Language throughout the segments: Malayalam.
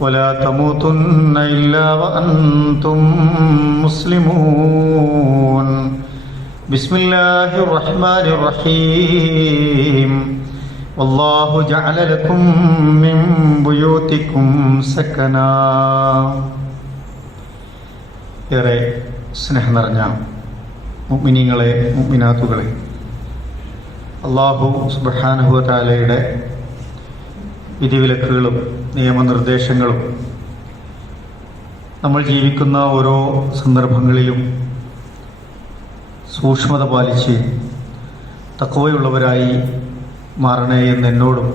ولا تموتن إلا وأنتم مسلمون بسم الله الرحمن الرحيم والله جعل لكم من بيوتكم سكنا ഏറെ സ്നേഹം നിറഞ്ഞ മുഗ്മിനീങ്ങളെ മുഗ്മിനാത്തുകളെ അള്ളാഹു സുബാനുഹു താലയുടെ വിധിവിലക്കുകളും നിയമനിർദ്ദേശങ്ങളും. നമ്മൾ ജീവിക്കുന്ന ഓരോ സന്ദർഭങ്ങളിലും സൂക്ഷ്മത പാലിച്ച് തക്കവയുള്ളവരായി മാറണേ എന്ന് എന്നോടും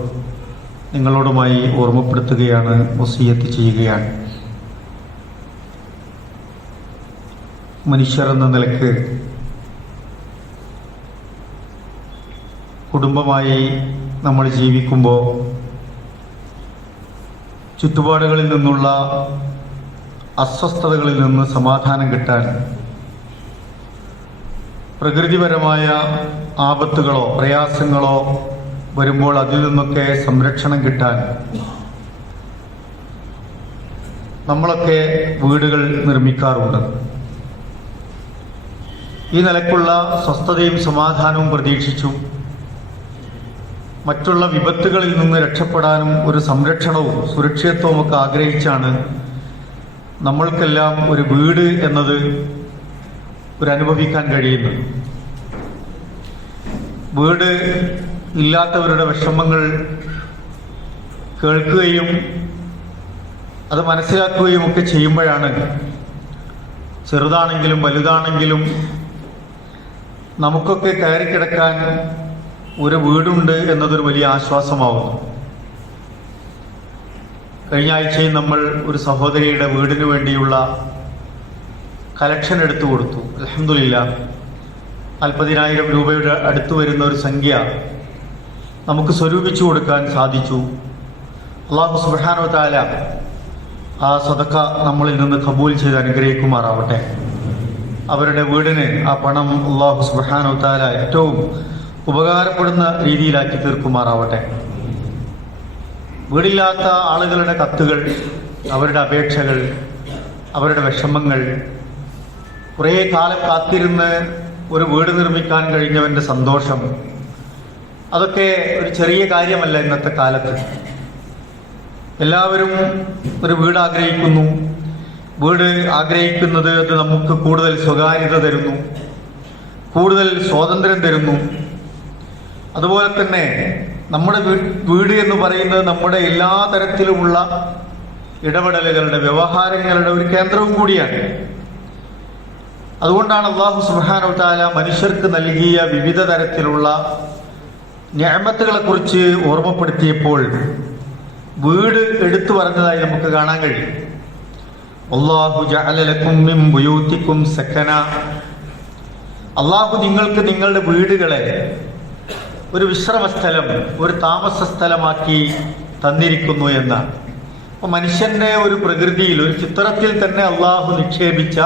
നിങ്ങളോടുമായി ഓർമ്മപ്പെടുത്തുകയാണ് മുസീയത്ത് ചെയ്യുകയാണ്. മനുഷ്യർ എന്ന നിലയ്ക്ക് കുടുംബമായി നമ്മൾ ജീവിക്കുമ്പോൾ ചുറ്റുപാടുകളിൽ നിന്നുള്ള അസ്വസ്ഥതകളിൽ നിന്ന് സമാധാനം കിട്ടാൻ പ്രകൃതിപരമായ ആപത്തുകളോ പ്രയാസങ്ങളോ വരുമ്പോൾ അതിൽ നിന്നൊക്കെ സംരക്ഷണം കിട്ടാൻ നമ്മളൊക്കെ വീടുകൾ നിർമ്മിക്കാറുണ്ട്. ഈ നിലക്കുള്ള സ്വസ്ഥതയും സമാധാനവും പ്രതീക്ഷിച്ചും മറ്റുള്ള വിപത്തുകളിൽ നിന്ന് രക്ഷപ്പെടാനും ഒരു സംരക്ഷണവും സുരക്ഷിതത്വവും ഒക്കെ ആഗ്രഹിച്ചാണ് നമ്മൾക്കെല്ലാം ഒരു വീട് എന്നത് ഒരു അനുഭവിക്കാൻ കഴിയുന്നത്. വീട് ഇല്ലാത്തവരുടെ വിഷമങ്ങൾ കേൾക്കുകയും അത് മനസ്സിലാക്കുകയും ഒക്കെ ചെയ്യുമ്പോഴാണ് ചെറുതാണെങ്കിലും വലുതാണെങ്കിലും നമുക്കൊക്കെ കയറി കിടക്കാൻ ഒരു വീടുണ്ട് എന്നതൊരു വലിയ ആശ്വാസമാവുന്നു. കഴിഞ്ഞ ആഴ്ചയിൽ നമ്മൾ ഒരു സഹോദരിയുടെ വീടിന് വേണ്ടിയുള്ള കലക്ഷൻ എടുത്തു കൊടുത്തു. അലഹമില്ല നാൽപ്പതിനായിരം രൂപയുടെ അടുത്ത് വരുന്ന ഒരു സംഖ്യ നമുക്ക് സ്വരൂപിച്ചു കൊടുക്കാൻ സാധിച്ചു. അള്ളാഹു സുബാനോ താല ആ സതക്ക നമ്മളിൽ നിന്ന് കബൂൽ ചെയ്ത് അനുഗ്രഹിക്കുമാറാവട്ടെ. അവരുടെ വീടിന് ആ പണം അള്ളാഹു സുബാനോ താല ഏറ്റവും ഉപകാരപ്പെടുന്ന രീതിയിലാക്കി തീർക്കുമാറാവട്ടെ. വീടില്ലാത്ത ആളുകളുടെ കത്തുകൾ അവരുടെ അപേക്ഷകൾ അവരുടെ വിഷമങ്ങൾ കുറേ കാലം കാത്തിരുന്ന് ഒരു വീട് നിർമ്മിക്കാൻ കഴിഞ്ഞവന്റെ സന്തോഷം അതൊക്കെ ഒരു ചെറിയ കാര്യമല്ല ഇന്നത്തെ കാലത്ത്. എല്ലാവരും ഒരു വീട് ആഗ്രഹിക്കുന്നു. വീട് ആഗ്രഹിക്കുന്നത് അത് നമുക്ക് കൂടുതൽ സ്വകാര്യത തരുന്നു കൂടുതൽ സ്വാതന്ത്ര്യം തരുന്നു. അതുപോലെ തന്നെ നമ്മുടെ വീട് എന്ന് പറയുന്നത് നമ്മുടെ എല്ലാ തരത്തിലുമുള്ള ഇടപെടലുകളുടെ വ്യവഹാരങ്ങളുടെ ഒരു കേന്ദ്രവും കൂടിയാണ്. അതുകൊണ്ടാണ് അള്ളാഹു സുബാനു താല മനുഷ്യർക്ക് നൽകിയ വിവിധ തരത്തിലുള്ള ഞാമത്തുകളെ കുറിച്ച് ഓർമ്മപ്പെടുത്തിയപ്പോൾ വീട് എടുത്തു പറഞ്ഞതായി നമുക്ക് കാണാൻ കഴിയും. അള്ളാഹു സക്കന. അള്ളാഹു നിങ്ങൾക്ക് നിങ്ങളുടെ വീടുകളെ ഒരു വിശ്രമ സ്ഥലം ഒരു താമസ സ്ഥലമാക്കി തന്നിരിക്കുന്നു എന്ന് അപ്പൊ മനുഷ്യന്റെ ഒരു പ്രകൃതിയിൽ ഒരു ചിത്രത്തിൽ തന്നെ അള്ളാഹു നിക്ഷേപിച്ച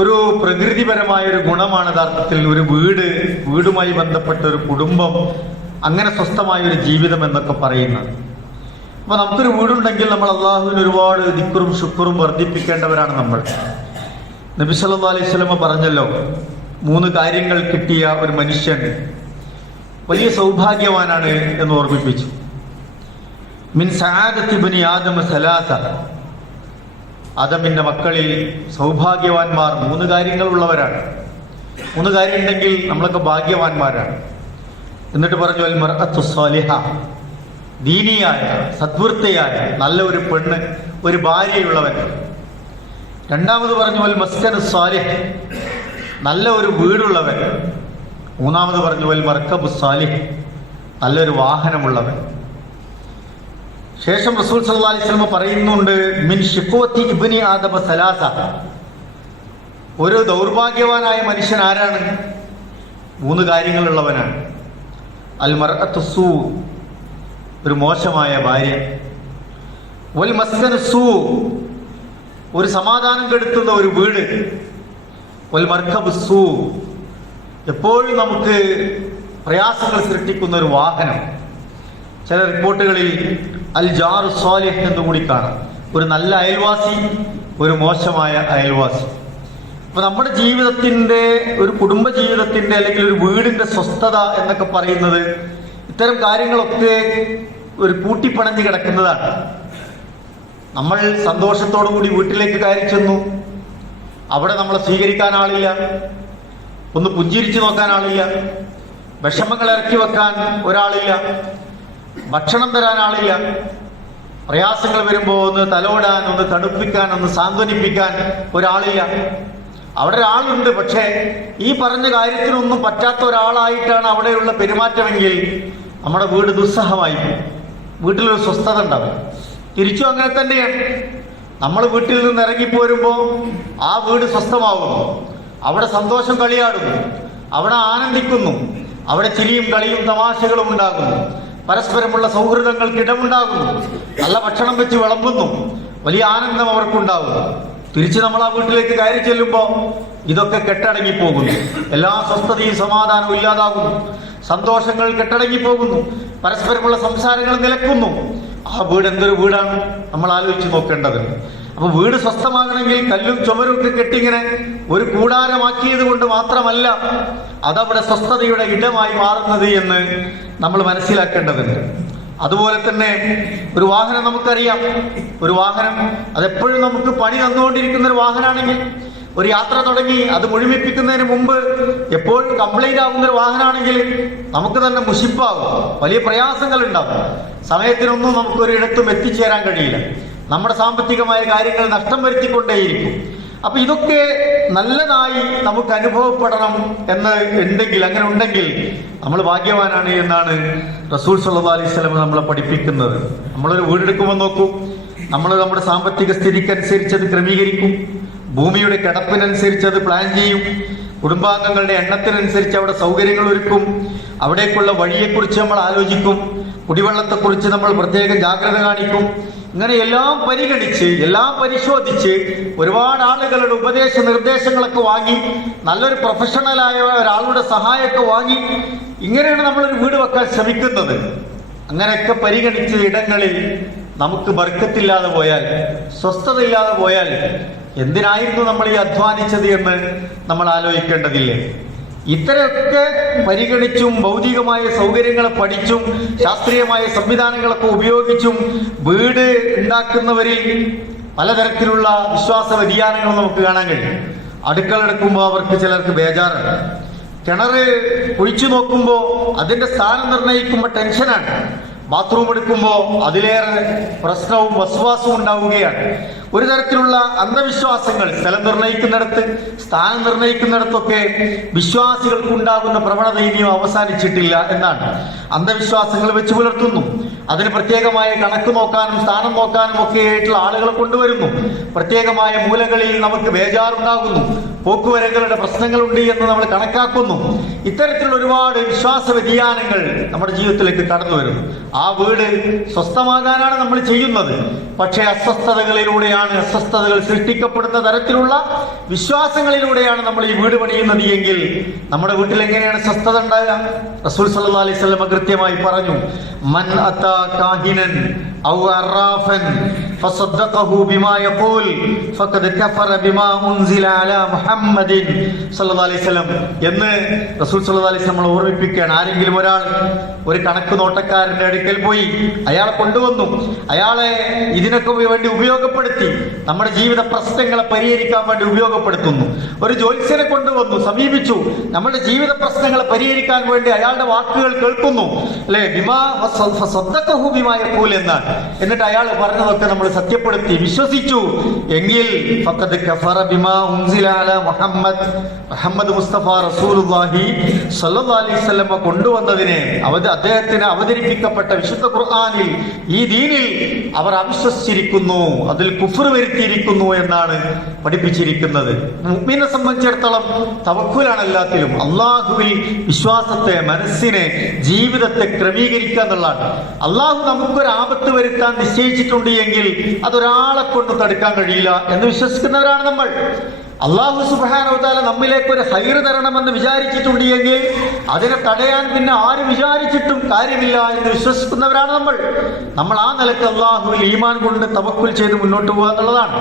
ഒരു പ്രകൃതിപരമായ ഒരു ഗുണമാണ് യഥാർത്ഥത്തിൽ ഒരു വീട് വീടുമായി ബന്ധപ്പെട്ട ഒരു കുടുംബം അങ്ങനെ സ്വസ്ഥമായ ഒരു ജീവിതം എന്നൊക്കെ പറയുന്നത്. അപ്പൊ നമുക്കൊരു വീടുണ്ടെങ്കിൽ നമ്മൾ അള്ളാഹുവിന് ഒരുപാട് ദിക്കറും ശുക്റും വർദ്ധിപ്പിക്കേണ്ടവരാണ് നമ്മൾ. നബി സല്ലല്ലാഹു അലൈഹി സ്വലമ പറഞ്ഞല്ലോ മൂന്ന് കാര്യങ്ങൾ കിട്ടിയ ഒരു മനുഷ്യൻ വലിയ സൗഭാഗ്യവാനാണ് എന്ന് ഓർമ്മിപ്പിച്ചു. മിൻ സഹാദത്തിബിനി ആദമ സലാസ. ആദമിന്റെ മക്കളിൽ സൗഭാഗ്യവാന്മാർ മൂന്ന് കാര്യങ്ങളുള്ളവരാണ്. മൂന്ന് കാര്യം ഉണ്ടെങ്കിൽ നമ്മളൊക്കെ ഭാഗ്യവാന്മാരാണ്. എന്നിട്ട് പറഞ്ഞു അൽ മറത്തു സ്വാലിഹ. ദീനിയായ സദ്വൃത്തയായ നല്ല ഒരു പെണ്ണ് ഒരു ഭാര്യയുള്ളവൻ. രണ്ടാമത് പറഞ്ഞു അൽ മസ്കൻ സ്വാലിഹ്. നല്ല ഒരു വീടുള്ളവൻ. മൂന്നാമത് പറഞ്ഞു വൽ മർക്കബു സാലിഹ്. നല്ലൊരു വാഹനമുള്ളവൻ. ശേഷം റസൂൽ സല്ലാ അലൈഹി വസല്ലം പറയുന്നുണ്ട് മിൻ ഷിഖുവത്തി ഇബ്നി ആദബ സലാസ. ഒരു ദൗർഭാഗ്യവാനായ മനുഷ്യൻ ആരാണ്? മൂന്ന് കാര്യങ്ങളുള്ളവനാണ്. അൽ മർഅത്തു സൂ ഒരു മോശമായ ഭാര്യ. വൽ മസ്കൻ സൂ ഒരു സമാധാനം കെടുത്തുന്ന ഒരു വീട്. വൽ മർക്കബ് സൂ എപ്പോഴും നമുക്ക് പ്രയാസങ്ങൾ സൃഷ്ടിക്കുന്ന ഒരു വാഹനം. ചില റിപ്പോർട്ടുകളിൽ അൽ ജാറു സ്വാലിഹ് എന്ന് കൂടി കാണാം. ഒരു നല്ല അയൽവാസി ഒരു മോശമായ അയൽവാസി. അപ്പൊ നമ്മുടെ ജീവിതത്തിന്റെ ഒരു കുടുംബ ജീവിതത്തിന്റെ അല്ലെങ്കിൽ ഒരു വീടിന്റെ സ്വസ്ഥത എന്നൊക്കെ പറയുന്നത് ഇത്തരം കാര്യങ്ങളൊക്കെ ഒരു കൂട്ടിപ്പണഞ്ഞ് കിടക്കുന്നതാണ്. നമ്മൾ സന്തോഷത്തോടു കൂടി വീട്ടിലേക്ക് കയറി ചെന്നു. അവിടെ നമ്മളെ സ്വീകരിക്കാൻ ആളില്ല. ഒന്ന് പുഞ്ചിരിച്ചു നോക്കാൻ ആളില്ല വിഷമങ്ങൾ ഇറക്കി വെക്കാൻ ഒരാളില്ല. ഭക്ഷണം തരാൻ ആളില്ല പ്രയാസങ്ങൾ വരുമ്പോൾ ഒന്ന് തലോടാൻ ഒന്ന് തണുപ്പിക്കാൻ ഒന്ന് സാന്ത്വനിപ്പിക്കാൻ ഒരാളില്ല. അവിടെ ഒരാളുണ്ട് പക്ഷേ ഈ പറഞ്ഞ കാര്യത്തിനൊന്നും പറ്റാത്ത ഒരാളായിട്ടാണ് അവിടെയുള്ള പെരുമാറ്റമെങ്കിൽ നമ്മുടെ വീട് ദുസ്സഹമായി. വീട്ടിലൊരു സ്വസ്ഥത ഉണ്ടാവും. തിരിച്ചും അങ്ങനെ തന്നെയാണ്. നമ്മൾ വീട്ടിൽ നിന്ന് ഇറങ്ങിപ്പോരുമ്പോൾ ആ വീട് സ്വസ്ഥമാകുന്നു അവിടെ സന്തോഷം കളിയാടുന്നു. അവിടെ ആനന്ദിക്കുന്നു. അവിടെ ചിരിയും കളിയും തമാശകളും ഉണ്ടാകുന്നു. പരസ്പരമുള്ള സൗഹൃദങ്ങൾക്ക് ഇടമുണ്ടാകുന്നു. നല്ല ഭക്ഷണം വെച്ച് വിളമ്പുന്നു. വലിയ ആനന്ദം അവർക്കുണ്ടാകുന്നു. തിരിച്ച് നമ്മൾ ആ വീട്ടിലേക്ക് കയറി ചെല്ലുമ്പോൾ ഇതൊക്കെ കെട്ടടങ്ങി പോകുന്നു എല്ലാ സ്വസ്ഥതയും സമാധാനവും ഇല്ലാതാകുന്നു. സന്തോഷങ്ങൾ കെട്ടടങ്ങി പോകുന്നു പരസ്പരമുള്ള സംസാരങ്ങൾ നിലക്കുന്നു. ആ വീട് എന്തൊരു വീടാണ്? നമ്മൾ ആലോചിച്ച് നോക്കേണ്ടതുണ്ട്. അപ്പൊ വീട് സ്വസ്ഥമാകണമെങ്കിൽ കല്ലും ചുമരും ഒക്കെ കെട്ടിങ്ങനെ ഒരു കൂടാരമാക്കിയത് കൊണ്ട് മാത്രമല്ല അതവിടെ സ്വസ്ഥതയുടെ ഇടമായി മാറുന്നത് എന്ന് നമ്മൾ മനസ്സിലാക്കേണ്ടതുണ്ട്. അതുപോലെ തന്നെ ഒരു വാഹനം നമുക്കറിയാം. ഒരു വാഹനം അതെപ്പോഴും നമുക്ക് പണി തന്നുകൊണ്ടിരിക്കുന്ന ഒരു വാഹനമാണെങ്കിൽ ഒരു യാത്ര തുടങ്ങി അത് മുഴുമിപ്പിക്കുന്നതിന് മുമ്പ് എപ്പോഴും കംപ്ലൈന്റ് ആകുന്ന ഒരു വാഹനമാണെങ്കിൽ നമുക്ക് തന്നെ മുഷിപ്പാകും. വലിയ പ്രയാസങ്ങൾ ഉണ്ടാകും സമയത്തിനൊന്നും നമുക്ക് ഒരു ഇടത്തും എത്തിച്ചേരാൻ കഴിയില്ല. നമ്മുടെ സാമ്പത്തികമായ കാര്യങ്ങൾ നഷ്ടം വരുത്തിക്കൊണ്ടേയിരിക്കും. അപ്പൊ ഇതൊക്കെ നല്ലതായി നമുക്ക് അനുഭവപ്പെടണം എന്ന് ഉണ്ടെങ്കിൽ അങ്ങനെ ഉണ്ടെങ്കിൽ നമ്മൾ ഭാഗ്യവാനാണ് എന്നാണ് റസൂൽ സല്ലാ അലൈഹി വസല്ലം നമ്മളെ പഠിപ്പിക്കുന്നത്. നമ്മളൊരു വീടെടുക്കുമ്പോൾ നോക്കൂ നമ്മൾ നമ്മുടെ സാമ്പത്തിക സ്ഥിതിക്കനുസരിച്ച് അത് ക്രമീകരിക്കും ഭൂമിയുടെ കിടപ്പിനനുസരിച്ച് അത് പ്ലാൻ ചെയ്യും കുടുംബാംഗങ്ങളുടെ എണ്ണത്തിനനുസരിച്ച് അവിടെ സൗകര്യങ്ങൾ ഒരുക്കും അവിടേക്കുള്ള വഴിയെക്കുറിച്ച് നമ്മൾ ആലോചിക്കും കുടിവെള്ളത്തെക്കുറിച്ച് നമ്മൾ പ്രത്യേകം ജാഗ്രത കാണിക്കും ഇങ്ങനെ എല്ലാം പരിഗണിച്ച് എല്ലാം പരിശോധിച്ച് ഒരുപാട് ആളുകളുടെ ഉപദേശ നിർദ്ദേശങ്ങളൊക്കെ വാങ്ങി നല്ലൊരു പ്രൊഫഷണലായ ഒരാളുടെ സഹായമൊക്കെ വാങ്ങി ഇങ്ങനെയാണ് നമ്മളൊരു വീട് വെക്കാൻ ശ്രമിക്കുന്നത്. അങ്ങനെയൊക്കെ പരിഗണിച്ച ഇടങ്ങളിൽ നമുക്ക് ബർക്കത്തില്ലാതെ പോയാൽ സ്വസ്ഥതയില്ലാതെ പോയാൽ എന്തിനായിരുന്നു നമ്മൾ ഈ അധ്വാനിച്ചത് എന്ന് നമ്മൾ ആലോചിക്കേണ്ടതില്ലേ? ഇത്തരമൊക്കെ പരിഗണിച്ചും ഭൗതികമായ സൗകര്യങ്ങളെ പഠിച്ചും ശാസ്ത്രീയമായ സംവിധാനങ്ങളൊക്കെ ഉപയോഗിച്ചും വീട് ഉണ്ടാക്കുന്നവരിൽ പലതരത്തിലുള്ള വിശ്വാസ വ്യതിയാനങ്ങൾ നമുക്ക് കാണാൻ കഴിയും. അടുക്കള എടുക്കുമ്പോൾ അവർക്ക് ചിലർക്ക് ബേജാറാണ്. കിണറ് കുഴിച്ചു നോക്കുമ്പോൾ അതിന്റെ സ്ഥാനം നിർണയിക്കുമ്പോൾ ടെൻഷനാണ്. ബാത്റൂം എടുക്കുമ്പോൾ അതിലേറെ പ്രശ്നവും വസ്വാസവും ഉണ്ടാവുകയാണ്. ഒരു തരത്തിലുള്ള അന്ധവിശ്വാസങ്ങൾ സ്ഥലം നിർണയിക്കുന്നിടത്ത് സ്ഥാനം നിർണയിക്കുന്നിടത്തൊക്കെ വിശ്വാസികൾക്ക് ഉണ്ടാകുന്ന പ്രവണത ഇനിയും അവസാനിച്ചിട്ടില്ല എന്നാണ്. അന്ധവിശ്വാസങ്ങൾ വെച്ച് പുലർത്തുന്നു. അതിന് പ്രത്യേകമായ കണക്ക് നോക്കാനും സ്ഥാനം നോക്കാനും ഒക്കെ ആയിട്ടുള്ള ആളുകളെ കൊണ്ടുവരുന്നു. പ്രത്യേകമായ മൂലകളിൽ നമുക്ക് ബേജാറുണ്ടാകുന്നു. പോക്കുവരങ്ങളുടെ പ്രശ്നങ്ങളുണ്ട് എന്ന് നമ്മൾ കണക്കാക്കുന്നു. ഇത്തരത്തിലുള്ള ഒരുപാട് വിശ്വാസ വ്യതിയാനങ്ങൾ നമ്മുടെ ജീവിതത്തിലേക്ക് കടന്നു വരുന്നു. ആ വീട് സ്വസ്ഥമാകാനാണ് നമ്മൾ ചെയ്യുന്നത്. പക്ഷേ അസ്വസ്ഥതകളിലൂടെയാണ് അസ്വസ്ഥതകൾ സൃഷ്ടിക്കപ്പെടുന്ന തരത്തിലുള്ള വിശ്വാസങ്ങളിലൂടെയാണ് നമ്മൾ ഈ വീട് പണിയുന്നത് എങ്കിൽ നമ്മുടെ വീട്ടിൽ എങ്ങനെയാണ് സ്വസ്ഥത ഉണ്ടാകുക റസൂൽ സല്ലാ അലൈഹി വസല്ലം കൃത്യമായി പറഞ്ഞു മൻ അത്ത കാഹിനൻ ഔ അറാഫൻ ഫസദ്ദഖഹു ബിമാ യഖൂൽ ഫഖദ് കഫറ ബിമാ ഉൻസില അലാ മുഹമ്മദിൻ الله അലൈഹി വസല്ലം എന്ന് റസൂൽ സല്ലല്ലാഹു അലൈഹി വസല്ലം ഓർമ്മിപ്പിക്കുകയാണ്. ആരെങ്കിലും ഒരാൾ ഒരു കണക്ക് നോട്ടക്കാരന്റെ അടുക്കൽ പോയി അയാളെ കൊണ്ടുവന്നു. അയാളെ ഇതിനൊക്കെ വേണ്ടി ഉപയോഗപ്പെടുത്തി. നമ്മുടെ ജീവിത പ്രശ്നങ്ങളെ പരിഹരിക്കാൻ വേണ്ടി ഉപയോഗപ്പെടുത്തുന്നു. ഒരു ജ്യോത്സ്യനെ കൊണ്ടുവന്നു സമീപിച്ചു. നമ്മുടെ ജീവിത പ്രശ്നങ്ങളെ പരിഹരിക്കാൻ വേണ്ടി അയാളുടെ വാക്കുകൾ കേൾക്കുന്നു. അല്ലെ? ബിമാ എന്നാണ്. എന്നിട്ട് അയാൾ പറഞ്ഞതൊക്കെ നമ്മൾ സത്യപ്പെടുത്തി. വിശ്വസിച്ചു. എങ്കിൽ മുഹമ്മദ് മുസ്തഫ അലൈഹി വസല്ലം കൊണ്ടുവന്നതിനെ അവ അദ്ദേഹത്തിന് അവതരിപ്പിക്കപ്പെട്ട വിശുദ്ധ ഖുർആാനിൽ ഈ ദീനിൽ അവർ അവിശ്വസിച്ചിരിക്കുന്നു. അതിൽ കുഫർ വരുത്തിയിരിക്കുന്നു എന്നാണ് പഠിപ്പിച്ചിരിക്കുന്നത്. മുഅ്മിനെ സംബന്ധിച്ചിടത്തോളം തവക്കുലാണ് എല്ലാത്തിലും. അള്ളാഹുവിൽ വിശ്വാസത്തെ മനസ്സിനെ ജീവിതത്തെ ക്രമീകരിക്കുക എന്നുള്ളതാണ്. അള്ളാഹു നമുക്കൊരു ആപത്ത് വരുത്താൻ നിശ്ചയിച്ചിട്ടുണ്ട് എങ്കിൽ അതൊരാളെ കൊണ്ട് തടുക്കാൻ കഴിയില്ല എന്ന് വിശ്വസിക്കുന്നവരാണ് നമ്മൾ. അള്ളാഹു സുബാനോതാല നമ്മിലേക്ക് ഒരു ഹൈർ തരണമെന്ന് വിചാരിച്ചിട്ടുണ്ട് എങ്കിൽ അതിനെ തടയാൻ പിന്നെ ആര് വിചാരിച്ചിട്ടും കാര്യമില്ല എന്ന് വിശ്വസിക്കുന്നവരാണ് നമ്മൾ. നമ്മൾ ആ നിലയ്ക്ക് അള്ളാഹുവിൽ ഈമാൻ കൊണ്ട് തവക്കുൽ ചെയ്ത് മുന്നോട്ട് പോകുക എന്നുള്ളതാണ്.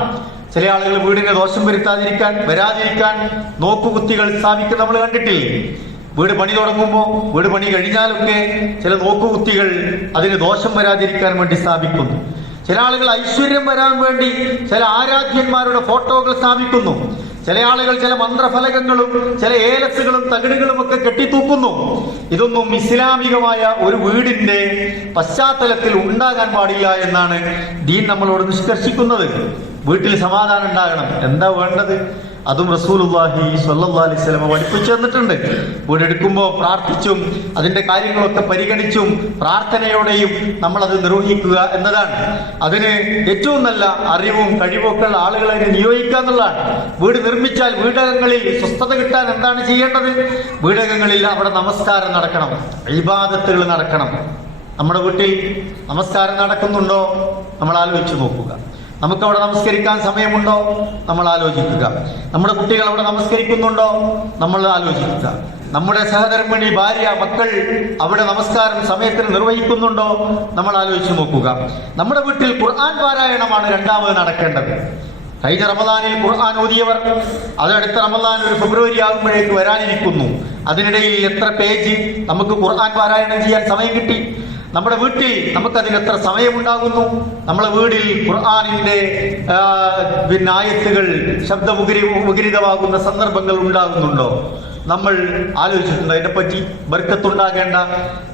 ചില ആളുകൾ വീടിന് ദോഷം വരുത്താതിരിക്കാൻ വരാതിരിക്കാൻ നോക്കുകുത്തികൾ സ്ഥാപിക്കുന്ന നമ്മൾ കണ്ടിട്ടില്ലേ? വീട് പണി തുടങ്ങുമ്പോൾ വീട് പണി കഴിഞ്ഞാലൊക്കെ ചില നോക്കുകുത്തികൾ അതിന് ദോഷം വരാതിരിക്കാൻ വേണ്ടി സ്ഥാപിക്കുന്നു. ചില ആളുകൾ ഐശ്വര്യം വരാൻ വേണ്ടി ചില ആരാധ്യന്മാരുടെ ഫോട്ടോകൾ സ്ഥാപിക്കുന്നു. ചില ആളുകൾ ചില മന്ത്രഫലകങ്ങളും ചില ഏലസുകളും തകിടുകളും ഒക്കെ കെട്ടിത്തൂക്കുന്നു. ഇതൊന്നും ഇസ്ലാമികമായ ഒരു വീടിന്റെ പശ്ചാത്തലത്തിൽ ഉണ്ടാകാൻ പാടില്ല എന്നാണ് ദീൻ നമ്മളോട് നിഷ്കർഷിക്കുന്നത്. വീട്ടിൽ സമാധാനം ഉണ്ടാകണം. എന്താ വേണ്ടത്? അതും റസൂലുള്ളാഹി സ്വല്ലല്ലാഹി അലൈഹി വസല്ലം പഠിപ്പിച്ചു തന്നിട്ടുണ്ട്. വീടെടുക്കുമ്പോൾ പ്രാർത്ഥിച്ചും അതിന്റെ കാര്യങ്ങളൊക്കെ പരിഗണിച്ചും പ്രാർത്ഥനയോടെയും നമ്മൾ അത് നിർവഹിക്കുക എന്നതാണ്. അതിന് ഏറ്റവും നല്ല അറിവും കഴിവൊക്കെ ഉള്ള ആളുകളെ നിയോഗിക്കുക എന്നുള്ളതാണ്. വീട് നിർമ്മിച്ചാൽ വീടകങ്ങളിൽ സ്വസ്ഥത കിട്ടാൻ എന്താണ് ചെയ്യേണ്ടത്? വീടകങ്ങളിൽ അവിടെ നമസ്കാരം നടക്കണം. ഇബാദത്തുകൾ നടക്കണം. നമ്മുടെ വീട്ടിൽ നമസ്കാരം നടക്കുന്നുണ്ടോ? നമ്മൾ ആലോചിച്ച് നോക്കുക. നമുക്ക് അവിടെ നമസ്കരിക്കാൻ സമയമുണ്ടോ? നമ്മൾ ആലോചിക്കുക. നമ്മുടെ കുട്ടികൾ അവിടെ നമസ്കരിക്കുന്നുണ്ടോ? നമ്മൾ ആലോചിക്കുക. നമ്മുടെ സഹധർമ്മിണി ഭാര്യ മക്കൾ അവിടെ നമസ്കാരം സമയത്തിന് നിർവഹിക്കുന്നുണ്ടോ? നമ്മൾ ആലോചിച്ച് നോക്കുക. നമ്മുടെ വീട്ടിൽ ഖുർആൻ പാരായണമാണ് രണ്ടാമത് നടക്കേണ്ടത്. കഴിഞ്ഞ റമദാനിൽ ഖുർആൻ ഓതിയവർ അതടുത്ത റമദാൻ ഒരു ഫെബ്രുവരി ആകുമ്പോഴേക്ക് വരാനിരിക്കുന്നു. അതിനിടയിൽ എത്ര പേജ് നമുക്ക് ഖുർആൻ പാരായണം ചെയ്യാൻ സമയം കിട്ടി? നമ്മുടെ വീട്ടിൽ നമുക്കതിന് എത്ര സമയമുണ്ടാകുന്നു? നമ്മുടെ വീടിൽ ഖുർആാനിന്റെ പിന്നെ ആയത്തുകൾ ശബ്ദമുഖരി മുഖരിതമാകുന്ന സന്ദർഭങ്ങൾ ഉണ്ടാകുന്നുണ്ടോ? നമ്മൾ ആലോചിച്ചിട്ടുണ്ട്. അതിനെപ്പറ്റി ബർക്കത്തുണ്ടാകേണ്ട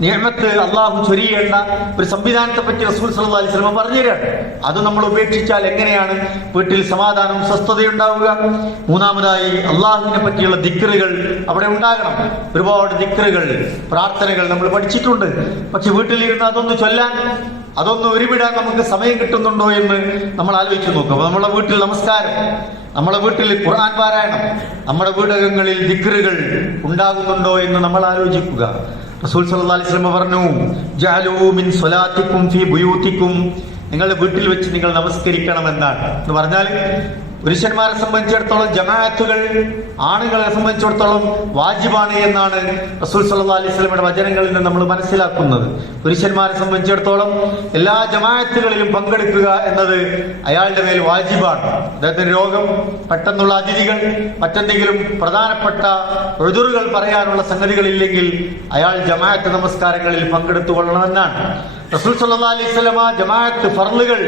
നിയമത്ത് അള്ളാഹു ചൊരിയേണ്ട ഒരു സംവിധാനത്തെ പറ്റി റസൂൽ സല്ലാ അലൈഹി സ്വലമ പറഞ്ഞുതരാണ്. അത് നമ്മൾ ഉപേക്ഷിച്ചാൽ എങ്ങനെയാണ് വീട്ടിൽ സമാധാനം സ്വസ്ഥതയുണ്ടാവുക? മൂന്നാമതായി അള്ളാഹുവിനെ പറ്റിയുള്ള ദിക്കറുകൾ അവിടെ ഉണ്ടാകണം. ഒരുപാട് ദിക്കറുകൾ പ്രാർത്ഥനകൾ നമ്മൾ പഠിച്ചിട്ടുണ്ട്. പക്ഷെ വീട്ടിലിരുന്ന് അതൊന്ന് ചൊല്ലാൻ അതൊന്ന് ഒരുവിടാൻ നമുക്ക് സമയം കിട്ടുന്നുണ്ടോ എന്ന് നമ്മൾ ആലോചിച്ച് നോക്കും നമ്മളെ വീട്ടിൽ നമസ്കാരം. നമ്മളെ വീട്ടിൽ ഖുർആൻ പാരായണം. നമ്മുടെ വീടകങ്ങളിൽ ദിക്റുകൾ ഉണ്ടാകുന്നുണ്ടോ എന്ന് നമ്മൾ ആലോചിക്കുക. റസൂൽ സല്ലല്ലാഹു അലൈഹി വസല്ലം പറഞ്ഞു ജഅലൂ മിൻ സ്വലാത്തിക്കും ഫീ ബുയൂത്തിക്കും. നിങ്ങളുടെ വീട്ടിൽ വെച്ച് നിങ്ങൾ നമസ്കരിക്കണം എന്നാണ് എന്ന് പറഞ്ഞാൽ പുരുഷന്മാരെ സംബന്ധിച്ചിടത്തോളം ജമാഅത്തുകൾ ആണുങ്ങളെ സംബന്ധിച്ചിടത്തോളം വാജിബാണ് എന്നാണ് റസൂൽ സല്ലാ അലൈഹി വസല്ലമയുടെ വചനങ്ങളിൽ നിന്ന് നമ്മൾ മനസ്സിലാക്കുന്നത്. പുരുഷന്മാരെ സംബന്ധിച്ചിടത്തോളം എല്ലാ ജമാഅത്തുകളിലും പങ്കെടുക്കുക എന്നത് അയാളുടെ മേൽ വാജിബാണ്. അദ്ദേഹത്തിന് രോഗം പെട്ടെന്നുള്ള അതിഥികൾ മറ്റെന്തെങ്കിലും പ്രധാനപ്പെട്ട എഴുതുറുകൾ പറയാനുള്ള സംഗതികളില്ലെങ്കിൽ അയാൾ ജമാഅത്ത് നമസ്കാരങ്ങളിൽ പങ്കെടുത്തുകൊള്ളണമെന്നാണ്. റസൂൽ സല്ലല്ലാഹു അലൈഹി വസല്ലമ ജമാഅത്ത് ഫർളുകൾ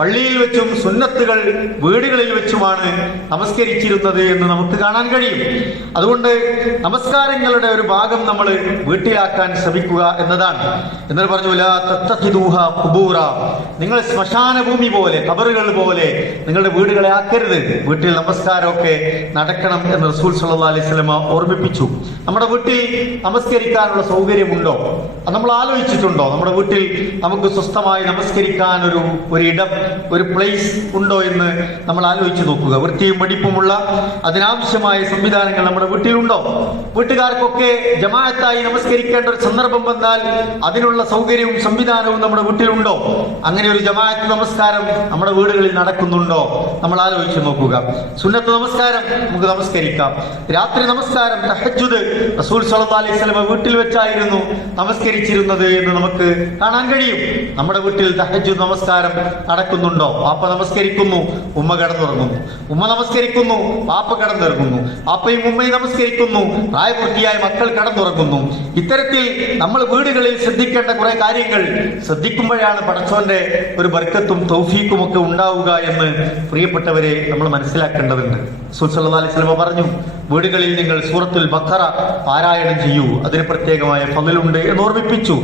പള്ളിയിൽ വെച്ചും സുന്നത്തുകൾ വീടുകളിൽ വെച്ചുമാണ് നമസ്കരിച്ചിരുന്നത് എന്ന് നമുക്ക് കാണാൻ കഴിയും. അതുകൊണ്ട് നമസ്കാരങ്ങളുടെ ഒരു ഭാഗം നമ്മൾ വീട്ടിലാക്കാൻ ശ്രമിക്കുക എന്നതാണ്. എന്നാൽ പറഞ്ഞു "ലാ തത്തഖിദൂഹ ഖുബൂറ." നിങ്ങൾ ശ്മശാന ഭൂമി പോലെ കബറുകൾ പോലെ നിങ്ങളുടെ വീടുകളെ ആക്കരുത്. വീട്ടിൽ നമസ്കാരമൊക്കെ നടക്കണം എന്ന് റസൂൽ സല്ലല്ലാഹു അലൈഹി വസല്ലമ ഓർമ്മിപ്പിച്ചു. നമ്മുടെ വീട്ടിൽ നമസ്കരിക്കാനുള്ള സൗകര്യമുണ്ടോ? നമ്മൾ ആലോചിച്ചിട്ടുണ്ടോ? നമ്മുടെ വീട്ടിൽ നമുക്ക് സ്വസ്ഥമായി നമസ്കരിക്കാൻ ഒരു ഒരു ഇടം ഒരു പ്ലേസ് ഉണ്ടോ എന്ന് നമ്മൾ ആലോചിച്ച് നോക്കുക. വൃത്തിയും വെടിപ്പുമുള്ള അതിനാവശ്യമായ സംവിധാനങ്ങൾ നമ്മുടെ വീട്ടിലുണ്ടോ? വീട്ടുകാർക്കൊക്കെ ജമാഅത്തായി നമസ്കരിക്കേണ്ട ഒരു സന്ദർഭം വന്നാൽ അതിനുള്ള സൗകര്യവും സംവിധാനവും നമ്മുടെ വീട്ടിലുണ്ടോ? അങ്ങനെ ഒരു ജമാഅത്ത് നമസ്കാരം നമ്മുടെ വീടുകളിൽ നടക്കുന്നുണ്ടോ? നമ്മൾ ആലോചിച്ച് നോക്കുക. സുന്നത്ത് നമസ്കാരം നമുക്ക് നമസ്കരിക്കാം. രാത്രി നമസ്കാരം റസൂൽ അലൈഹി വസല്ലം വീട്ടിൽ വെച്ചായിരുന്നു നമസ്കരിച്ചിരുന്നത് എന്ന് നമുക്ക് കാണാൻ കഴിയും. നമ്മുടെ വീട്ടിൽ തഹജു നമസ്കാരം നടക്കുന്നുണ്ടോ? പാപ്പ നമസ്കരിക്കുന്നു ഉമ്മ കിടന്നുറങ്ങുന്നു. ഉമ്മ നമസ്കരിക്കുന്നു പാപ്പ കിടന്നിറങ്ങുന്നു. പാപ്പയും ഉമ്മയും നമസ്കരിക്കുന്നു പ്രായപൂർത്തിയായ മക്കൾ കിടന്നുറങ്ങുന്നു. ഇത്തരത്തിൽ നമ്മൾ വീടുകളിൽ ശ്രദ്ധിക്കേണ്ട കുറെ കാര്യങ്ങൾ ശ്രദ്ധിക്കുമ്പോഴാണ് പടച്ചോന്റെ ഒരു ബർക്കത്തും തൗഫീക്കും ഒക്കെ ഉണ്ടാവുക എന്ന് പ്രിയപ്പെട്ടവരെ നമ്മൾ മനസ്സിലാക്കേണ്ടതുണ്ട്. സുൽസല്ലാ അലൈഹി വസല്ലം പറഞ്ഞു വീടുകളിൽ നിങ്ങൾ സൂറത്തുൽ ബഖറ പാരായണം ചെയ്യൂ. അതിന് പ്രത്യേകമായ ഫലുണ്ട് എന്ന് ഓർമ്മിപ്പിച്ചു.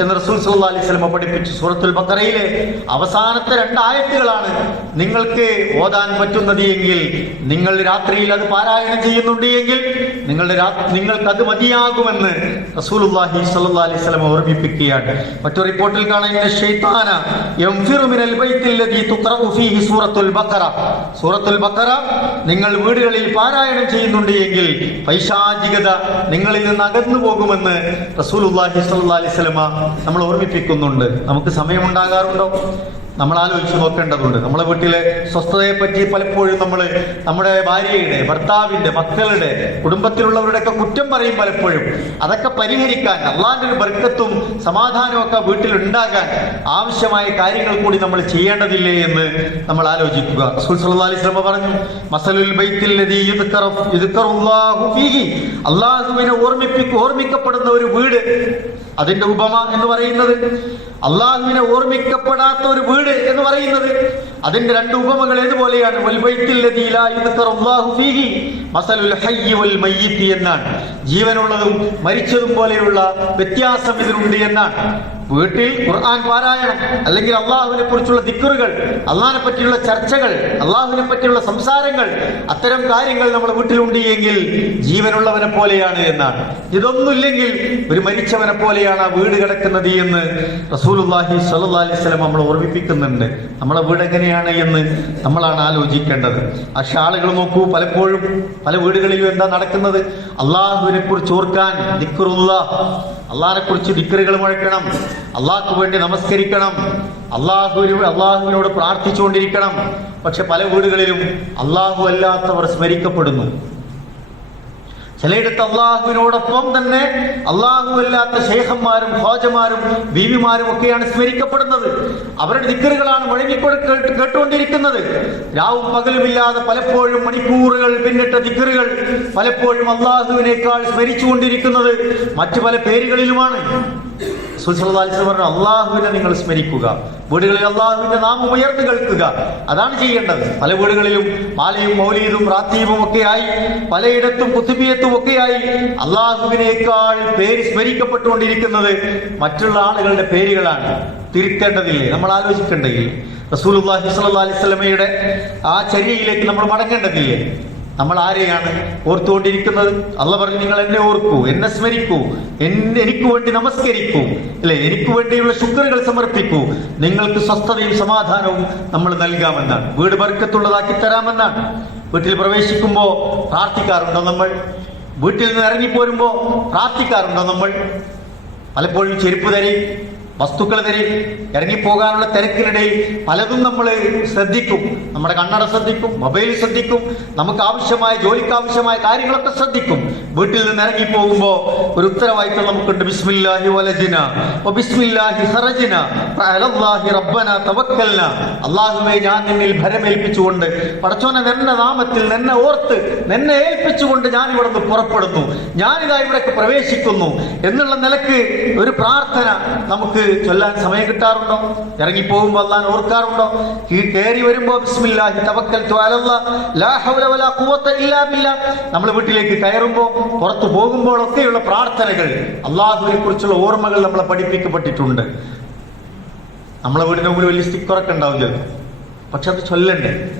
എന്ന് റസൂൽ അലൈഹി വസല്ലം പഠിപ്പിച്ചു. സൂറത്തുൽ ബഖറയിലെ അവസാനത്തെ രണ്ട് ആയത്തുകളാണ്. നിങ്ങൾക്ക് ഓതാൻ പറ്റുന്നത് എങ്കിൽ നിങ്ങൾ രാത്രിയിൽ അത് പാരായണം ചെയ്യുന്നുണ്ട് എങ്കിൽ നിങ്ങളുടെ നിങ്ങൾക്ക് അത് മതിയാകുമെന്ന് റസൂൽ അലൈഹി വസല്ലം ഓർമ്മിപ്പിക്കുകയാണ്. മറ്റൊരു റിപ്പോർട്ടിൽ കാണാൻ നിങ്ങൾ വീടുകളിൽ പാരായണം ചെയ്യുന്നുണ്ട് എങ്കിൽ പൈശാചികത നിങ്ങളിൽ നിന്ന് അകന്നു പോകുമെന്ന് റസൂൽ അലൈഹി സ്വലമ നമ്മൾ ഓർമ്മിപ്പിക്കുന്നുണ്ട്. നമുക്ക് സമയമുണ്ടാകാറുണ്ടോ? നമ്മൾ ആലോചിച്ച് നോക്കേണ്ടതുണ്ട്. നമ്മളെ വീട്ടിലെ സ്വസ്ഥതയെ പറ്റി പലപ്പോഴും നമ്മൾ നമ്മുടെ ഭാര്യയുടെ ഭർത്താവിന്റെ മക്കളുടെ കുടുംബത്തിലുള്ളവരുടെ ഒക്കെ കുറ്റം പറയും പലപ്പോഴും. അതൊക്കെ പരിഹരിക്കാൻ അള്ളാന്റെ ഒരു ബർക്കത്തും സമാധാനവും ഒക്കെ വീട്ടിൽ ഉണ്ടാകാൻ ആവശ്യമായ കാര്യങ്ങൾ കൂടി നമ്മൾ ചെയ്യേണ്ടതില്ലേ എന്ന് നമ്മൾ ആലോചിക്കുക. അലൈഹി പറഞ്ഞു മസലുൽ ബൈത്തിൽ അള്ളാഹുവിനെ ഓർമ്മിപ്പിക്കും ഓർമ്മിക്കപ്പെടുന്ന ഒരു വീട് അതിന്റെ ഉപമ എന്ന് പറയുന്നത്. അള്ളാഹുവിനെ ഓർമ്മിക്കപ്പെടാത്ത ഒരു വീട് എന്ന് പറയുന്നത് അതിന്റെ രണ്ട് ഉപമകൾ ഏതുപോലെയാണ്? എന്നാണ്. ജീവനുള്ളതും മരിച്ചതും പോലെയുള്ള വ്യത്യാസം ഇതിനുണ്ട് എന്നാണ്. വീട്ടിൽ ഖുർആൻ പാരായണം അല്ലെങ്കിൽ അള്ളാഹുവിനെ കുറിച്ചുള്ള ദിക്കറുകൾ അള്ളാഹിനെ പറ്റിയുള്ള ചർച്ചകൾ അള്ളാഹുവിനെ പറ്റിയുള്ള സംസാരങ്ങൾ അത്തരം കാര്യങ്ങൾ നമ്മുടെ വീട്ടിലുണ്ട് എങ്കിൽ ജീവനുള്ളവനെ പോലെയാണ് എന്നാണ്. ഇതൊന്നുമില്ലെങ്കിൽ ഒരു മരിച്ചവനെ പോലെയാണ് ആ വീട് കിടക്കുന്നത് എന്ന് റസൂലുള്ളാഹി സ്വല്ലല്ലാഹി അലൈഹി വസല്ലം നമ്മൾ ഓർമ്മിപ്പിക്കുന്നുണ്ട്. നമ്മളെ വീട് എങ്ങനെയാണ്? എന്ന് നമ്മളാണ് ആലോചിക്കേണ്ടത്. ആ ഷാളുകൾ നോക്കൂ പലപ്പോഴും പല വീടുകളിലും എന്താ നടക്കുന്നത്? അള്ളാഹുവിനെ കുറിച്ച് ഓർക്കാൻ അള്ളാഹിനെ കുറിച്ച് ദിക്കറുകൾ മുഴക്കണം അള്ളാഹ്ക്ക് വേണ്ടി നമസ്കരിക്കണം അള്ളാഹു അള്ളാഹുവിനോട് പ്രാർത്ഥിച്ചുകൊണ്ടിരിക്കണം. പക്ഷെ പല വീടുകളിലും അള്ളാഹു അല്ലാത്തവർ സ്മരിക്കപ്പെടുന്നു. ചിലയിടത്ത് അള്ളാഹുവിനോടൊപ്പം തന്നെ അള്ളാഹുവല്ലാത്ത ശേഖന്മാരും ഹോജമാരും ബീവിമാരും ഒക്കെയാണ് സ്മരിക്കപ്പെടുന്നത്. അവരുടെ ദിക്കറുകളാണ് മുഴങ്ങിക്കൊടു കേട്ട് കേട്ടുകൊണ്ടിരിക്കുന്നത്. രാവും പകലുമില്ലാതെ പലപ്പോഴും മണിക്കൂറുകൾ പിന്നിട്ട ദിക്കറുകൾ പലപ്പോഴും അള്ളാഹുവിനേക്കാൾ സ്മരിച്ചുകൊണ്ടിരിക്കുന്നത് മറ്റു പല പേരുകളിലുമാണ്. സുസലാലിസ് പറഞ്ഞു അള്ളാഹുവിനെ നിങ്ങൾ സ്മരിക്കുക. വീടുകളിൽ അള്ളാഹുവിന്റെ നാമം ഉയർന്നു കേൾക്കുക. അതാണ് ചെയ്യേണ്ടത്. പല വീടുകളിലും മാലയും മൗലീദും റാത്തീബും ഒക്കെയായി പലയിടത്തും കുത്തുബിയത്തും ഒക്കെയായി അള്ളാഹുവിനേക്കാൾ പേര് സ്മരിക്കപ്പെട്ടുകൊണ്ടിരിക്കുന്നത് മറ്റുള്ള ആളുകളുടെ പേരുകളാണ്. തിരുത്തേണ്ടതില്ലേ? നമ്മൾ ആലോചിക്കേണ്ടതില്ലേ? റസൂൽ അള്ളാഹി അലൈഹി വസല്ലമയുടെ ആ ചര്യയിലേക്ക് നമ്മൾ മടങ്ങേണ്ടതില്ലേ? നമ്മൾ ആരെയാണ് ഓർത്തുകൊണ്ടിരിക്കുന്നത്? അല്ല പറഞ്ഞു നിങ്ങൾ എന്നെ ഓർക്കൂ എന്നെ സ്മരിക്കൂ എന്നെ എനിക്ക് വേണ്ടി നമസ്കരിക്കൂ അല്ലെ? എനിക്ക് വേണ്ടിയുള്ള ശുക്രകൾ സമർപ്പിക്കൂ. നിങ്ങൾക്ക് സ്വസ്ഥതയും സമാധാനവും നമ്മൾ നൽകാമെന്നാണ്. വീട് വർക്കത്തുള്ളതാക്കി തരാമെന്നാണ്. വീട്ടിൽ പ്രവേശിക്കുമ്പോൾ പ്രാർത്ഥിക്കാറുണ്ടോ നമ്മൾ? വീട്ടിൽ നിന്ന് ഇറങ്ങിപ്പോരുമ്പോൾ പ്രാർത്ഥിക്കാറുണ്ടോ നമ്മൾ? പലപ്പോഴും ചെരുപ്പ് തരി വസ്തുക്കൾ തരും ഇറങ്ങിപ്പോകാനുള്ള തിരക്കിനിടയിൽ പലതും നമ്മൾ ശ്രദ്ധിക്കും. നമ്മുടെ കണ്ണട ശ്രദ്ധിക്കും മൊബൈൽ ശ്രദ്ധിക്കും നമുക്ക് ആവശ്യമായ ജോലിക്ക് ആവശ്യമായ കാര്യങ്ങളൊക്കെ ശ്രദ്ധിക്കും. വീട്ടിൽ നിന്ന് ഇറങ്ങി പോകുമ്പോൾ ഒരു ഉത്തരവാദിത്വം നമുക്കുണ്ട്. ബിസ്മില്ലാഹി വലജിന ബിസ്മില്ലാഹി അലല്ലാഹി അള്ളാഹുവേ ഞാൻ നിന്നിൽ ഭരമേൽപ്പിച്ചുകൊണ്ട് പടച്ചോനെ നിന്റെ നാമത്തിൽ നിന്നെ ഓർത്ത് നിന്നെ ഏൽപ്പിച്ചുകൊണ്ട് ഞാൻ ഇവിടെ നിന്ന് പുറപ്പെടുന്നു. ഞാനിതാ ഇവിടേക്ക് പ്രവേശിക്കുന്നു. എന്നുള്ള നിലയ്ക്ക് ഒരു പ്രാർത്ഥന നമുക്ക് ചൊല്ലാൻ സമയം കിട്ടാറുണ്ടോ? ഇറങ്ങിപ്പോകുമ്പോൾ അള്ളാൻ ഓർക്കാറുണ്ടോ? കയറി വരുമ്പോ ബിസ്മില്ലാഹി തവക്കൽ ലാ ഹൗല വലാ ഇല്ലാ ബില്ലാ. നമ്മൾ വീട്ടിലേക്ക് കയറുമ്പോൾ പുറത്തു പോകുമ്പോഴൊക്കെയുള്ള പ്രാർത്ഥനകൾ അള്ളാഹുവിനെ കുറിച്ചുള്ള ഓർമ്മകൾ നമ്മളെ പഠിപ്പിക്കപ്പെട്ടിട്ടുണ്ട്. നമ്മളെ വീടിന് മുമ്പിൽ വലിയ സ്റ്റിക്കറൊക്കെ ഉണ്ടാവും ചിലപ്പോൾ പക്ഷെ അത് ചൊല്ലണ്ടേ?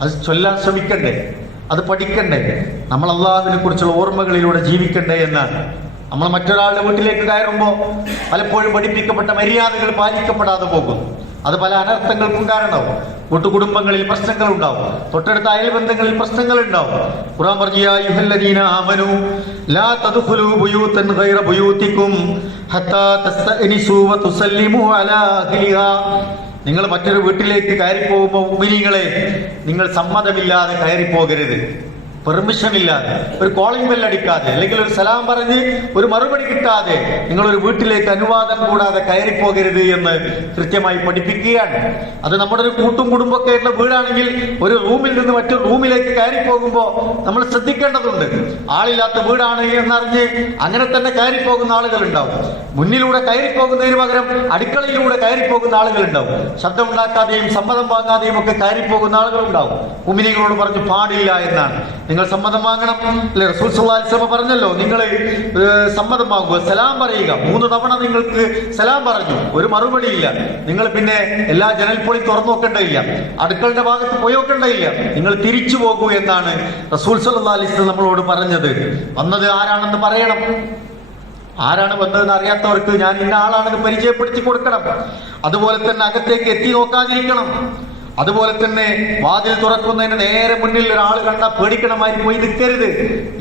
അത് ചൊല്ലാൻ ശ്രമിക്കണ്ടേ? അത് പഠിക്കണ്ടേ? നമ്മൾ അള്ളാഹുവിനെ കുറിച്ചുള്ള ഓർമ്മകളിലൂടെ ജീവിക്കണ്ടേ എന്നാണ്. നമ്മൾ മറ്റൊരാളുടെ വീട്ടിലേക്ക് കയറുമ്പോൾ പലപ്പോഴും പഠിപ്പിക്കപ്പെട്ട മര്യാദകൾ പാലിക്കപ്പെടാതെ പോകുന്നു. അത് പല അനർത്ഥങ്ങൾക്കും കാരണമാവും കൂട്ടുകുടുംബങ്ങളിൽ പ്രശ്നങ്ങൾ ഉണ്ടാവും തൊട്ടടുത്ത അയൽബന്ധങ്ങളിൽ പ്രശ്നങ്ങൾ ഉണ്ടാവും "യാ ലാ ഗൈറ ഹത്താ വ അലാ അഹ്ലിഹാ. നിങ്ങൾ മറ്റൊരു വീട്ടിലേക്ക് കയറി പോകുമ്പോൾ നിങ്ങൾ സമ്മതമില്ലാതെ കയറി പോകരുത് പെർമിഷൻ ഇല്ലാതെ ഒരു കോളിംഗ് ബെൽ അടിക്കാതെ അല്ലെങ്കിൽ ഒരു സലാം പറഞ്ഞ് ഒരു മറുപടി കിട്ടാതെ നിങ്ങൾ ഒരു വീട്ടിലേക്ക് അനുവാദം കൂടാതെ കയറി പോകരുത് എന്ന് കൃത്യമായി പഠിപ്പിക്കുകയാണ്. അത് നമ്മുടെ ഒരു കൂട്ടും കുടുംബമൊക്കെ ഉള്ള വീടാണെങ്കിൽ ഒരു റൂമിൽ നിന്ന് മറ്റൊരു റൂമിലേക്ക് കയറി പോകുമ്പോൾ നമ്മൾ ശ്രദ്ധിക്കേണ്ടതുണ്ട്. ആളില്ലാത്ത വീടാണ് എന്നറിഞ്ഞ് അങ്ങനെ തന്നെ കയറി പോകുന്ന ആളുകൾ ഉണ്ടാവും മുന്നിലൂടെ കയറി പോകുന്നതിന് പകരം അടുക്കളയിലൂടെ കയറി പോകുന്ന ആളുകൾ ഉണ്ടാവും ശബ്ദമുണ്ടാക്കാതെയും സമ്മതം വാങ്ങാതെയും ഒക്കെ കയറി പോകുന്ന ആളുകൾ ഉണ്ടാവും ഉമിനികളോട് പറഞ്ഞു പാടില്ല എന്നാണ്. നിങ്ങൾ സമ്മതം വാങ്ങണം. അല്ലെ? റസൂൽ വസല്ലം പറഞ്ഞല്ലോ നിങ്ങൾ സമ്മതം വാങ്ങുക സലാം പറയുക. മൂന്ന് തവണ നിങ്ങൾക്ക് സലാം പറഞ്ഞു. ഒരു മറുപടി ഇല്ല നിങ്ങൾ പിന്നെ എല്ലാ ജനൽപ്പൊളി തുറന്നു നോക്കേണ്ടതില്ല. അടുക്കളുടെ ഭാഗത്ത് പോയി നിങ്ങൾ തിരിച്ചു പോകൂ എന്നാണ് റസൂൽ വസല്ലം നമ്മളോട് പറഞ്ഞത്. വന്നത് ആരാണെന്ന് പറയണം. ആരാണ് വന്നതെന്ന് അറിയാത്തവർക്ക് ഞാൻ ഇന്ന ആളാണെന്ന് പരിചയപ്പെടുത്തി കൊടുക്കണം. അതുപോലെ തന്നെ അകത്തേക്ക് എത്തി നോക്കാതിരിക്കണം. അതുപോലെ തന്നെ വാതിൽ തുറക്കുന്നതിന് നേരെ മുന്നിൽ ഒരാൾ കണ്ട പേടിക്കണമായി പോയി നിൽക്കരുത്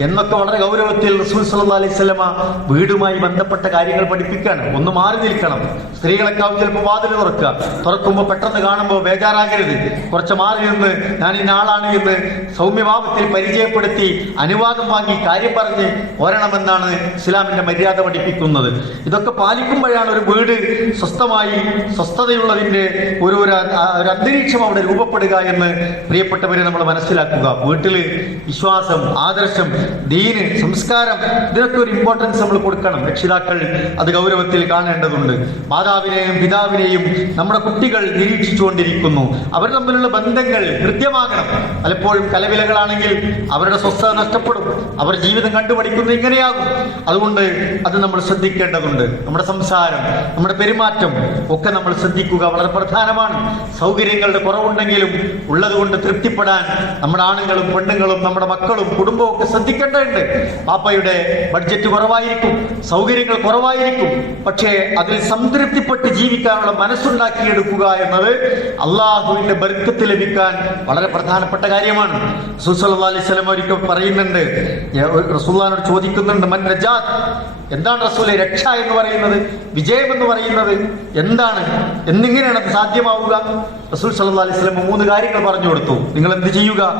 എന്നൊക്കെ വളരെ ഗൗരവത്തിൽ റസൂൽ സല്ലല്ലാഹു അലൈഹി വസല്ലമ വീടുമായി ബന്ധപ്പെട്ട കാര്യങ്ങൾ പഠിപ്പിക്കാണ് ഒന്ന് മാറി നിൽക്കണം. സ്ത്രീകളൊക്കെ ചിലപ്പോൾ വാതിൽ തുറക്കുക. തുറക്കുമ്പോൾ പെട്ടെന്ന് കാണുമ്പോൾ ബേജാറാകരുത്. കുറച്ച് മാറി നിന്ന് ഞാൻ ഇന്ന ആളാണ് എന്ന് സൗമ്യഭാവത്തിൽ പരിചയപ്പെടുത്തി അനുവാദം വാങ്ങി കാര്യം പറഞ്ഞ് ഓരണമെന്നാണ് ഇസ്ലാമിന്റെ മര്യാദ പഠിപ്പിക്കുന്നത്. ഇതൊക്കെ പാലിക്കുമ്പോഴാണ് ഒരു വീട് സ്വസ്ഥമായി സ്വസ്ഥതയുള്ളതിന്റെ ഒരു ഒരു അന്തരീക്ഷം അവിടെ രൂപപ്പെടുക എന്ന് പ്രിയപ്പെട്ടവരെ നമ്മൾ മനസ്സിലാക്കുക. വീട്ടിൽ വിശ്വാസം ആദർശം ദീന് സംസ്കാരം ഇതിനൊക്കെ ഒരു ഇമ്പോർട്ടൻസ് നമ്മൾ കൊടുക്കണം. രക്ഷിതാക്കൾ അത് ഗൗരവത്തിൽ കാണേണ്ടതുണ്ട്. മാതാവിനെയും പിതാവിനെയും നമ്മുടെ കുട്ടികൾ നിരീക്ഷിച്ചുകൊണ്ടിരിക്കുന്നു. അവർ തമ്മിലുള്ള ബന്ധങ്ങൾ ഹൃദ്യമാകണം പലപ്പോഴും കലവിലകളാണെങ്കിൽ അവരുടെ സ്വസ്ഥത നഷ്ടപ്പെടും. അവർ ജീവിതം കണ്ടുപഠിക്കുന്നത് ഇങ്ങനെയാകും. അതുകൊണ്ട് അത് നമ്മൾ ശ്രദ്ധിക്കേണ്ടതുണ്ട്. നമ്മുടെ സംസാരം നമ്മുടെ പെരുമാറ്റം ഒക്കെ നമ്മൾ ശ്രദ്ധിക്കുക വളരെ പ്രധാനമാണ്. സൗകര്യങ്ങളുടെ കുറവുണ്ടെങ്കിലും ഉള്ളത് കൊണ്ട് തൃപ്തിപ്പെടാൻ നമ്മുടെ ആണുങ്ങളും പെണ്ണുങ്ങളും നമ്മുടെ മക്കളും കുടുംബവും ഒക്കെ ശ്രദ്ധിക്കേണ്ടതുണ്ട്. പാപ്പയുടെ ബഡ്ജറ്റ് കുറവായിരിക്കും സൗകര്യങ്ങൾ കുറവായിരിക്കും. പക്ഷേ അതിൽ സംതൃപ്തിപ്പെട്ട് ജീവിക്കാനുള്ള മനസ്സുണ്ടാക്കിയെടുക്കുക എന്നത് അള്ളാഹുവിന്റെ ബർക്കത്ത് ലഭിക്കാൻ വളരെ പ്രധാനപ്പെട്ട കാര്യമാണ്. അലൈഹി സ്വലം ഒരിക്കൽ പറയുന്നുണ്ട് റസൂല്ലാനോട് ചോദിക്കുന്നുണ്ട് മൻ നജാത്ത്? എന്താണ് റസൂലെ രക്ഷ എന്ന് പറയുന്നത്? വിജയം എന്ന് പറയുന്നത്? എന്താണ്? എന്നിങ്ങനെയാണ് അത് സാധ്യമാവുക? റസൂൽ സല്ലാ അലൈഹി വസല്ലം മൂന്ന് കാര്യങ്ങൾ പറഞ്ഞു കൊടുത്തു. നിങ്ങൾ എന്ത് ചെയ്യുക?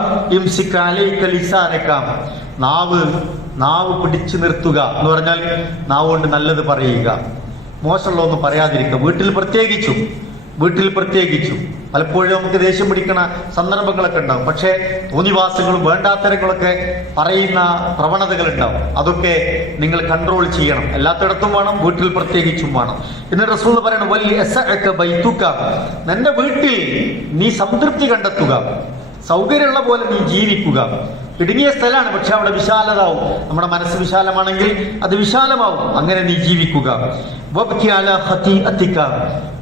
നാവ് നാവ് പിടിച്ചു നിർത്തുക എന്ന് പറഞ്ഞാൽ നാവ് കൊണ്ട് നല്ലത് പറയുക. മോശമുള്ള ഒന്നും പറയാതിരിക്കുക. വീട്ടിൽ പ്രത്യേകിച്ചും വീട്ടിൽ പ്രത്യേകിച്ചും. പലപ്പോഴും നമുക്ക് ദേഷ്യം പിടിക്കുന്ന സന്ദർഭങ്ങളൊക്കെ ഉണ്ടാവും. പക്ഷേ തോന്നിവാസങ്ങളും വേണ്ടാത്തരങ്ങളൊക്കെ പറയുന്ന പ്രവണതകൾ ഉണ്ടാവും അതൊക്കെ നിങ്ങൾ കൺട്രോൾ ചെയ്യണം. എല്ലാത്തിടത്തും വേണം വീട്ടിൽ പ്രത്യേകിച്ചും വേണം. എന്നിട്ട് റസൂൽ പറയണം വലിയ ബൈത്തുക്ക നിന്റെ വീട്ടിൽ നീ സംതൃപ്തി കണ്ടെത്തുക. സൗകര്യമുള്ള പോലെ നീ ജീവിക്കുക. ഇടുങ്ങിയ സ്ഥലമാണ് പക്ഷെ അവിടെ വിശാലതാവും. നമ്മുടെ മനസ്സ് വിശാലമാണെങ്കിൽ അത് വിശാലമാവും. അങ്ങനെ നീ ജീവിക്കുക.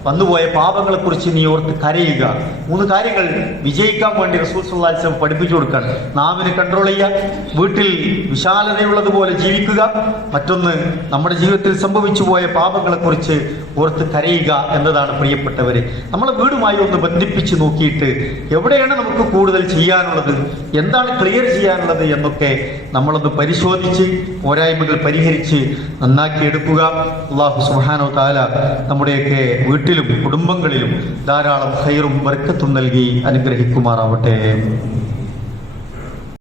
വന്നുപോയ പാപങ്ങളെ കുറിച്ച് നീ ഓർത്ത് കരയുക. മൂന്ന് കാര്യങ്ങൾ വിജയിക്കാൻ വേണ്ടി റസൂൽ സുല്ലാസ്ലം പഠിപ്പിച്ചു കൊടുക്കുകയാണ്. നാമിനെ കൺട്രോൾ ചെയ്യുക വീട്ടിൽ വിശാലതയുള്ളതുപോലെ ജീവിക്കുക മറ്റൊന്ന് നമ്മുടെ ജീവിതത്തിൽ സംഭവിച്ചു പോയ പാപങ്ങളെക്കുറിച്ച് ഓർത്ത് കരയുക എന്നതാണ് പ്രിയപ്പെട്ടവര്. നമ്മളെ വീടുമായി ഒന്ന് ബന്ധിപ്പിച്ച് നോക്കിയിട്ട് എവിടെയാണ് നമുക്ക് കൂടുതൽ ചെയ്യാനുള്ളത് എന്താണ് ക്ലിയർ ചെയ്യാനുള്ളത് എന്നൊക്കെ നമ്മളൊന്ന് പരിശോധിച്ച് പോരായ്മകൾ പരിഹരിച്ച് നന്നാക്കി എടുക്കുക അള്ളാഹു സുഹാനോ താല നമ്മുടെയൊക്കെ വീട്ടിലും കുടുംബങ്ങളിലും ധാരാളം ഹൈറും വർക്കത്തും നൽകി അനുഗ്രഹിക്കുമാറാവട്ടെ.